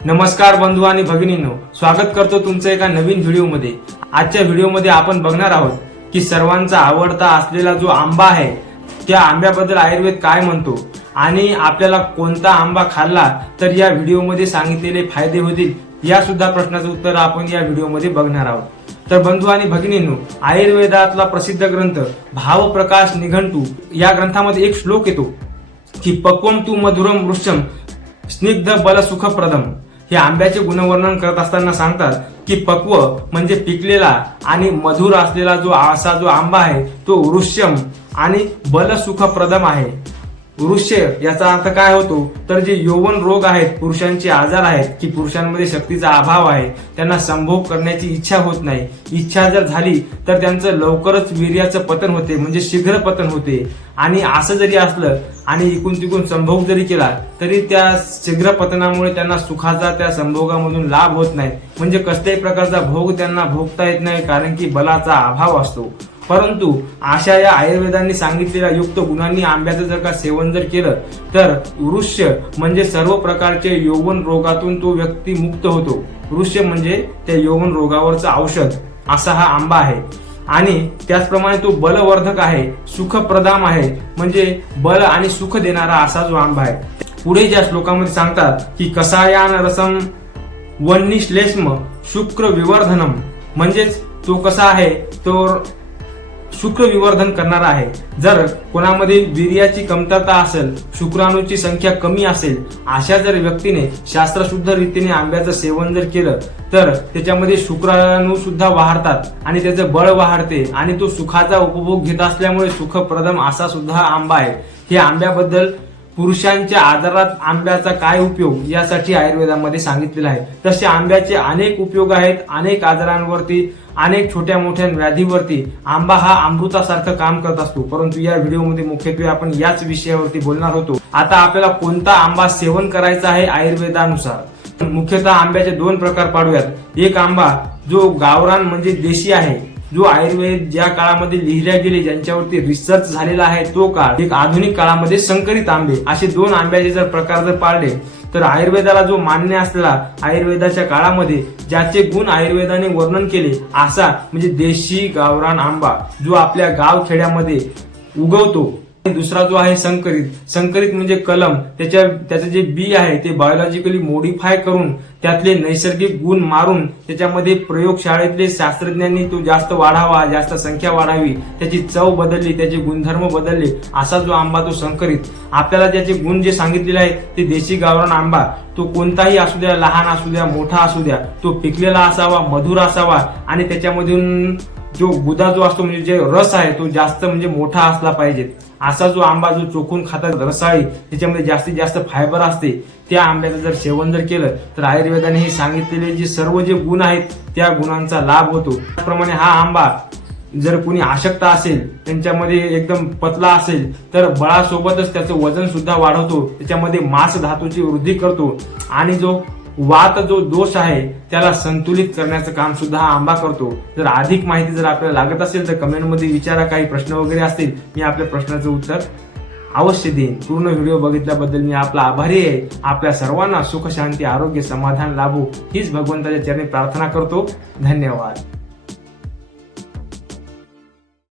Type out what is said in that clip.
नमस्कार बंधू आणि भगिनींनो स्वागत करतो तुमचं एका नवीन व्हिडिओमध्ये. आजच्या व्हिडिओमध्ये आपण बघणार आहोत की सर्वांचा आवडता असलेला जो आंबा आहे त्या आंब्याबद्दल आयुर्वेद काय म्हणतो आणि आपल्याला कोणता आंबा खाल्ला तर या व्हिडिओमध्ये सांगितलेले फायदे होतील या सुद्धा प्रश्नाचं उत्तर आपण या व्हिडिओमध्ये बघणार आहोत. तर बंधू आणि भगिनींनो आयुर्वेदातला प्रसिद्ध ग्रंथ भावप्रकाश निघंटू या ग्रंथामध्ये एक श्लोक येतो की पक्वम तू मधुरम वृक्षम स्निग्ध बल सुखप्रदम हे आंब्याचे गुणवर्णन करत असताना सांगतात की पक्व म्हणजे पिकलेला आणि मधुर असलेला जो असा जो आंबा आहे तो वृक्षम आणि बल सुखप्रदम आहे. वृक्ष याचा अर्थ काय होतो? तर जे यौवन रोग आहेत पुरुषांचे आजार आहेत की पुरुषांमध्ये शक्तीचा अभाव आहे त्यांना संभोग करण्याची इच्छा होत नाही. इच्छा जर झाली तर त्यांचं लवकरच वीर्याचं पतन होते म्हणजे शीघ्र पतन होते. आणि असं जरी असलं आणि इकून तिकून संभोग जरी केला तरी त्या शीघ्र पतनामुळे त्यांना सुखाचा त्या संभोगामधून लाभ होत नाही. म्हणजे कसल्याही प्रकारचा भोग त्यांना भोगता येत नाही कारण की बलाचा अभाव असतो. परंतु अशा या आयुर्वेदांनी सांगितलेल्या युक्त गुणांनी आंब्याचं जर का सेवन जर केलं तर वृक्ष म्हणजे सर्व प्रकारचे यौवन रोगातून तो व्यक्ती मुक्त होतो. वृक्ष म्हणजे त्या यौवन रोगावरचं औषध असा हा आंबा आहे. आणि त्याचप्रमाणे तो बलवर्धक आहे सुखप्रदाम आहे म्हणजे बल आणि सुख देणारा असा जो आंबा आहे. पुढे ज्या श्लोकामध्ये सांगतात की कसायान रसम वन्निश्लेष्म शुक्र विवर्धनम म्हणजेच तो कसा आहे? तो शुक्र विवर्धन करणार आहे. जर कोणामध्ये वीर्याची कमतरता असेल शुक्राणूची संख्या कमी असेल अशा जर व्यक्तीने शास्त्रशुद्ध रीतीने आंब्याचं सेवन जर केलं तर त्याच्यामध्ये शुक्राणू सुद्धा वाढतात आणि त्याचं बळ वाढते आणि तो सुखाचा उपभोग घेत असल्यामुळे सुखप्रदम असा सुद्धा आंबा आहे. हे आंब्याबद्दल पुरुषांच्या आजारात आंब्याचा काय उपयोग यासाठी आयुर्वेदामध्ये सांगितलेलं आहे. तसे आंब्याचे अनेक उपयोग आहेत. अनेक आजारांवरती अनेक छोट्या मोठ्या व्याधीवरती आंबा हा अमृतासारखं काम करत असतो. परंतु या व्हिडिओमध्ये मुख्यत्वे आपण याच विषयावरती बोलणार होतो. आता आपल्याला कोणता आंबा सेवन करायचा आहे आयुर्वेदानुसार? मुख्यतः आंब्याचे दोन प्रकार पाडूयात. एक आंबा जो गावरान म्हणजे देशी आहे. जो आयुर्वेद ज्या काळामध्ये लिहिल्या गेले ज्यांच्यावरती रिसर्च झालेला आहे तो काळ. एक आधुनिक काळामध्ये संकरित आंबे. असे दोन आंब्याचे जर प्रकार जर पाळले तर आयुर्वेदाला जो मान्य असलेला आयुर्वेदाच्या काळामध्ये ज्याचे गुण आयुर्वेदाने वर्णन केले असा म्हणजे देशी गावरान आंबा जो आपल्या गाव खेड्यामध्ये उगवतो. दुसरा जो आहे संकरित. संकरित म्हणजे कलम. त्याच्या त्याचं जे बी आहे ते बायोलॉजिकली मॉडिफाय करून त्यातले नैसर्गिक गुण मारून त्याच्यामध्ये प्रयोगशाळेतले शास्त्रज्ञांनी तो जास्त वाढावा जास्त संख्या वाढावी त्याची चव बदलली त्याचे गुणधर्म बदलले असा जो आंबा तो संकरित. आपल्याला त्याचे गुण जे सांगितलेले आहेत ते देशी गावरान आंबा. तो कोणताही असू द्या लहान असू द्या मोठा असू द्या तो पिकलेला असावा मधुर असावा आणि त्याच्यामधून जो गुदा जो असतो म्हणजे जे रस आहे तो जास्त म्हणजे मोठा असला पाहिजे. असा जो आंबा जो चोखून खातात रसाळी त्याच्यामध्ये जास्तीत जास्त फायबर असते त्या आंब्याचं जर सेवन जर केलं तर आयुर्वेदाने हे सांगितलेले जे सर्व जे गुण आहेत त्या गुणांचा लाभ होतो. त्याचप्रमाणे हा आंबा जर कुणी आशक्त असेल त्यांच्यामध्ये एकदम पतला असेल तर बळासोबतच त्याचं वजन सुद्धा वाढवतो त्याच्यामध्ये मांस धातूची वृद्धी करतो. आणि जो वात जो दोष आहे त्याला संतुलित करण्याचं काम सुद्धा हा आंबा करतो. जर अधिक माहिती जर आपल्याला लागत असेल तर कमेंटमध्ये विचारा. काही प्रश्न वगैरे असतील मी आपल्या प्रश्नाचं उत्तर अवश्य देईन. पूर्ण व्हिडिओ बघितल्याबद्दल मी आपला आभारी आहे. आपल्या सर्वांना सुख शांती आरोग्य समाधान लाभू. हीच भगवंताच्या चरणी प्रार्थना करतो. धन्यवाद.